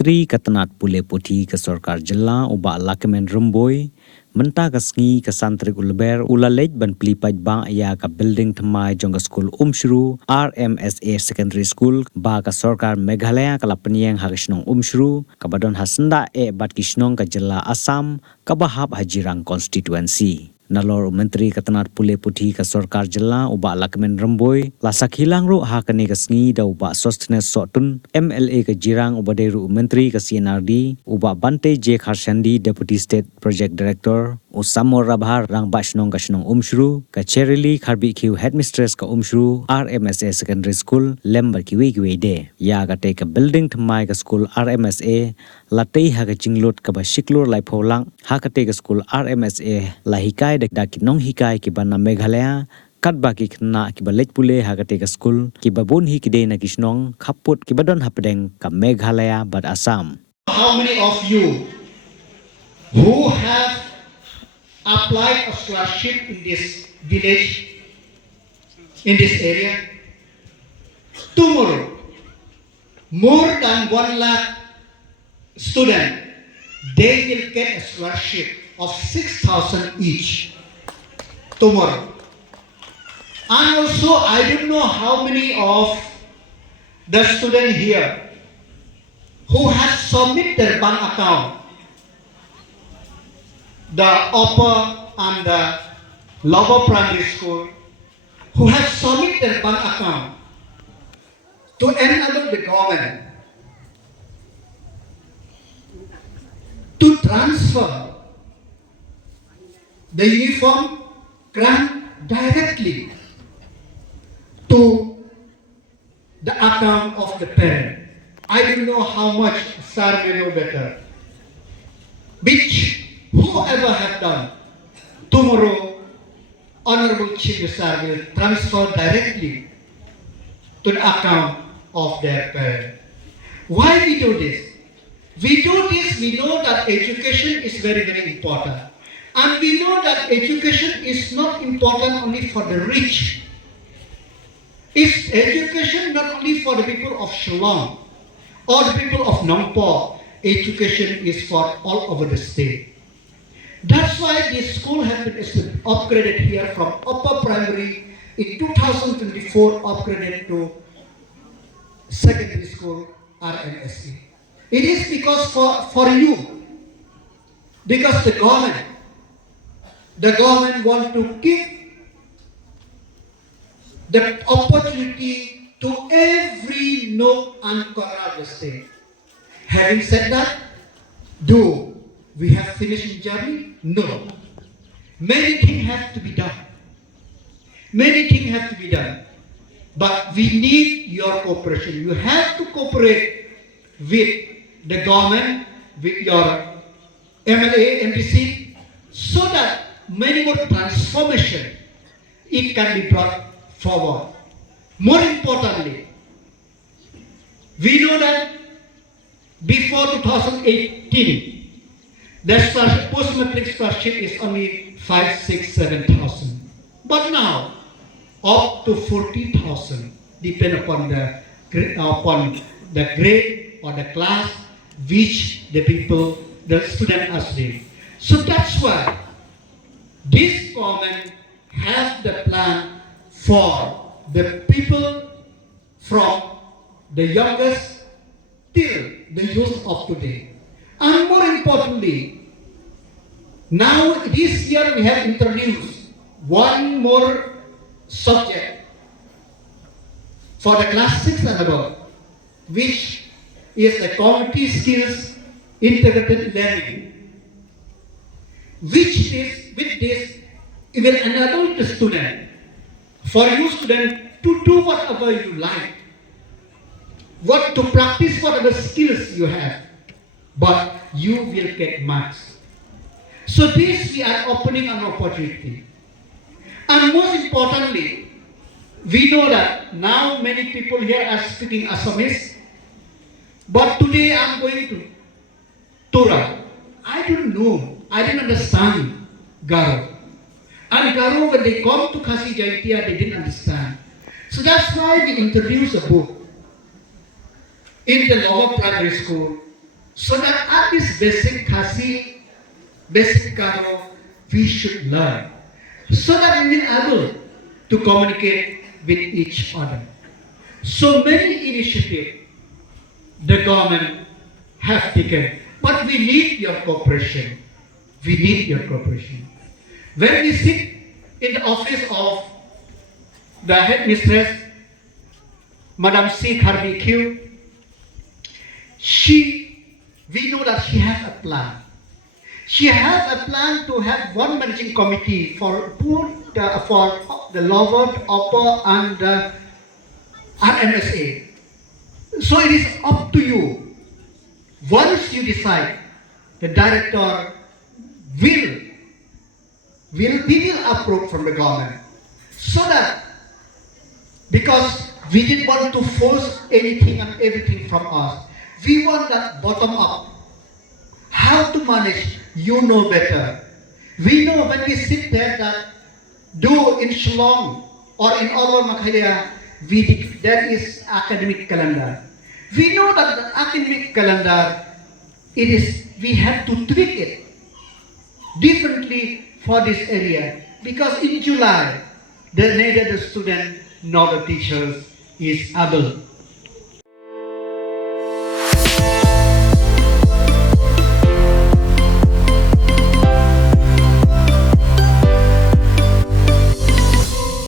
Menteri Katanat Pule Putih ke Sarkar Jela uba Lakemen Rumboy menta kasngi ke santri ulber ulalej ban pelipaj bang ya ka building thamai jong ka skul Umshru RMSA Secondary School ba ka Sarkar Meghalaya kala peniang hagisnong Umshru kabadon hasenda bat kisnong ka Jela Assam kabahap hajirang constituency. Nalor Menteri Katanat Pule Putih ke Sarkar Jela uba Lakemen Rumboy lasak hilang ru ha kene kasngi da uba Sostnes Sotun MLA ke Jirang uba deru Menteri ke CNRD uba Bante J Kharshandi Deputy State Project Director Usamor Rabhar rang bashnong kashnong Umshru ke Cherili Kharbi Q Headmistress ke Umshru RMSA Secondary School lembar kiwe de ya ka te ke building thamai ke school RMSA latei ha ke jinglut ke ba shiklur lai pholang ha ka te ke school RMSA lahikai da kinong hikai ki bana Meghalaya kat ba ki khna ki ba lej pule ha ka te ka school ki ba bon hi ki de na kisnong khaput ki badon hapdeng ka Meghalaya but Assam. How many of you who have applied a scholarship in this village, in this area? Tomorrow, more than 1 lakh students, they will get a scholarship of 6,000 each tomorrow. And also, I don't know how many of the students here who have submitted their bank account, the upper and the lower primary school, who have submitted their bank account to enable the government to transfer the uniform grant directly to the account of the parent. I don't know how much, sir may know better. Which whoever have done, tomorrow Honorable Chief Sir will transfer directly to the account of their parent. Why we do this? We do this, we know that education is very, very important. And we know that education is not important only for the rich. It's education not only for the people of Shillong or the people of Nongpo. Education is for all over the state. That's why this school has been upgraded here from upper primary in 2024, upgraded to secondary school RMSA. It is because for you, because the government want to give the opportunity to every nook and corner of the state. Having said that, do we have finished the journey? No. Many things have to be done. Many things have to be done. But we need your cooperation. You have to cooperate with the government, with your MLA, MPC, so that many more transformation it can be brought forward. More importantly, we know that before 2018, the post-matric scholarship is only 5, 6, 7,000. But now, up to 40,000, depend upon the grade or the class which the student are studying. So that's why this government has the plan for the people from the youngest till the youth of today. And more importantly, now this year we have introduced one more subject for the class 6 and above, which is the community skills integrated learning, which is with this it will enable the student, for you student, to do whatever you like, to practice whatever skills you have, but you will get marks. So this we are opening an opportunity. And most importantly, we know that now many people here are speaking Assamese, but today I'm going to Tora. I don't know, I didn't understand Garo. And Garo, when they come to Kasi Jaitia, they didn't understand. So that's why we introduced a book in the lower primary school So that at this basic kasi, basic karo, we should learn. So that we will able to communicate with each other. So many initiatives the government have taken, but we need your cooperation. We need your cooperation. When we sit in the office of the headmistress, Madam C. Harbi Q, we know that she has a plan. She has a plan to have one managing committee for the lower, upper, and the RMSA. So it is up to you. Once you decide, the director we will approve from the government. So that, because we didn't want to force anything and everything from us, we want that bottom up. How to manage, you know better. We know when we sit there that do in Shillong or in Orwell Makhalia, there is academic calendar. We know that the academic calendar, we have to tweak it differently for this area, because in July, neither the student nor the teachers is able